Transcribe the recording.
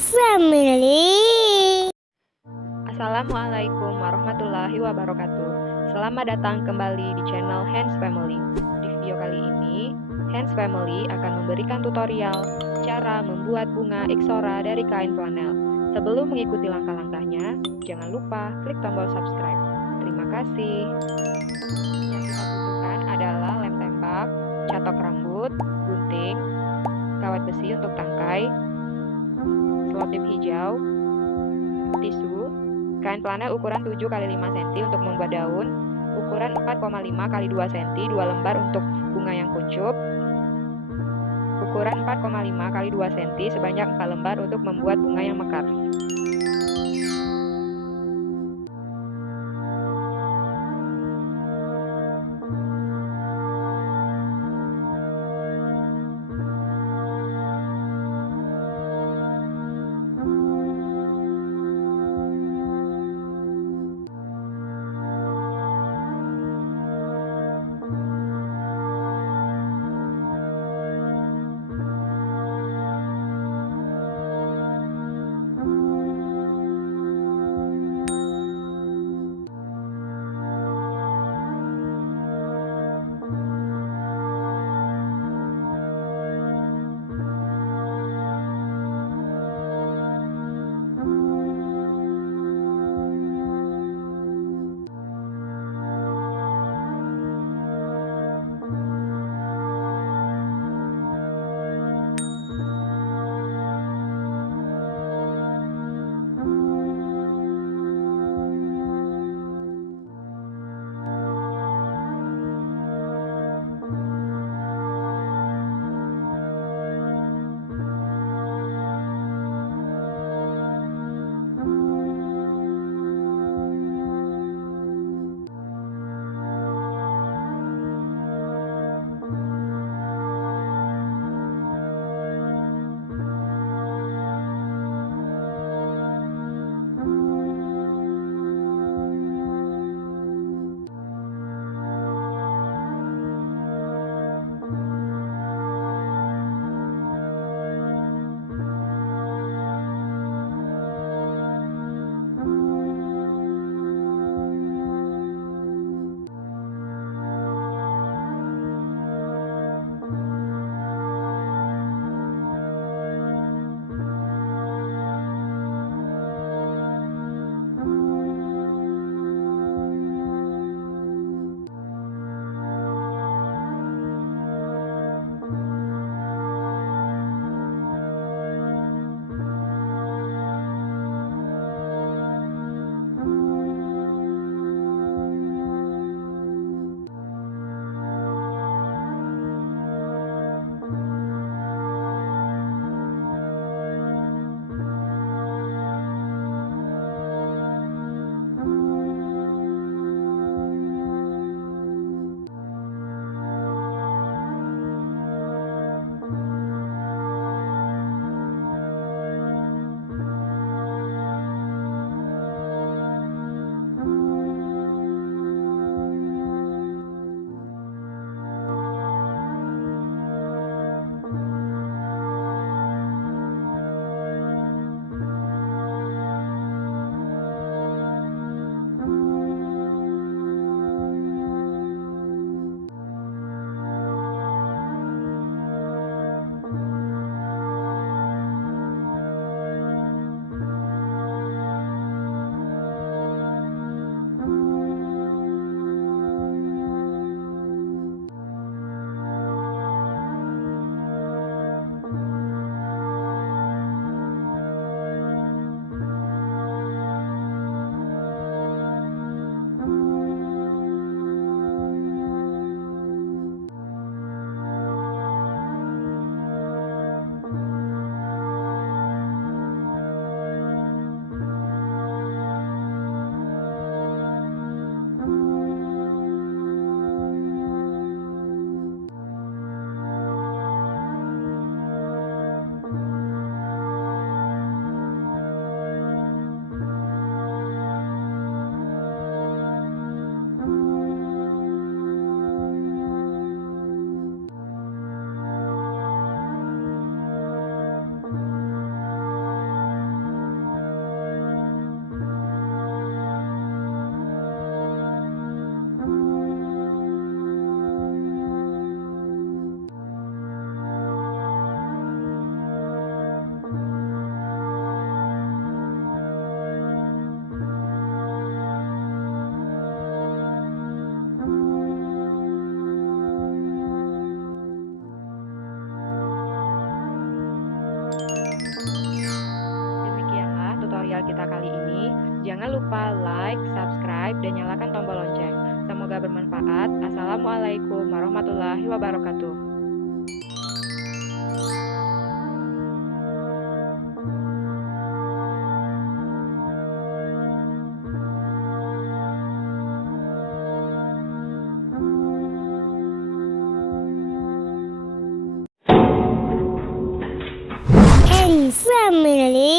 Hands Family. Assalamualaikum warahmatullahi wabarakatuh. Selamat datang kembali di channel Hands Family. Di video kali ini, Hands Family akan memberikan tutorial cara membuat bunga Ixora dari kain flanel. Sebelum mengikuti langkah-langkahnya, jangan lupa klik tombol subscribe. Terima kasih. Yang kita butuhkan adalah lem tembak, catok rambut, gunting, kawat besi untuk tangkai, selotip hijau, tisu, kain flanel ukuran 7 x 5 cm untuk membuat daun, ukuran 4,5 x 2 cm 2 lembar untuk bunga yang kuncup, ukuran 4,5 x 2 cm sebanyak 4 lembar untuk membuat bunga yang mekar. Demikianlah tutorial kita kali ini. Jangan lupa like, subscribe, dan nyalakan tombol lonceng. Semoga bermanfaat. Assalamualaikum warahmatullahi wabarakatuh. And family.